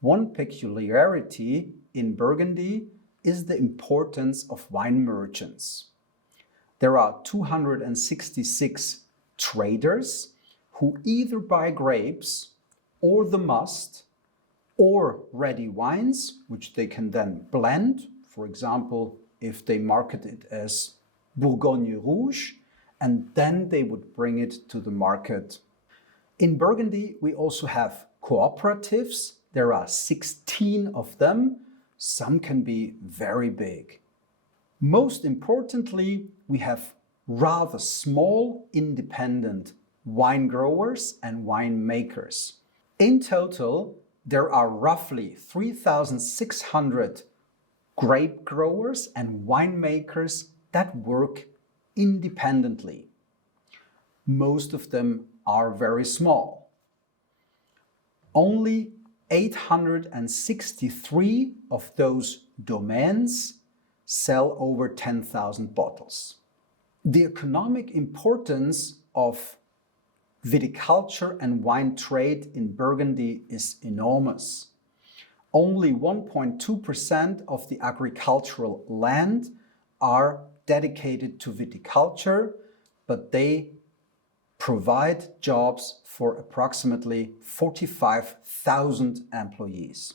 One peculiarity in Burgundy is the importance of wine merchants. There are 266 traders who either buy grapes or the must or ready wines, which they can then blend. For example, if they market it as Bourgogne Rouge, and then they would bring it to the market. In Burgundy, we also have cooperatives. There are 16 of them. Some can be very big. Most importantly, we have rather small independent wine growers and wine makers. In total, there are roughly 3,600 grape growers and winemakers that work independently. Most of them are very small. Only 863 of those domains sell over 10,000 bottles. The economic importance of viticulture and wine trade in Burgundy is enormous. Only 1.2% of the agricultural land are dedicated to viticulture, but they provide jobs for approximately 45,000 employees.